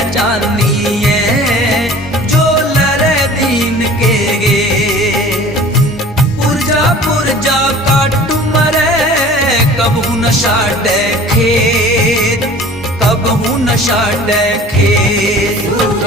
पहचानिए जो लरे दीन के गे। पुरजा पुरजा काटू मरे, कबू नशा डे खेत, कबू नशा डे खेत।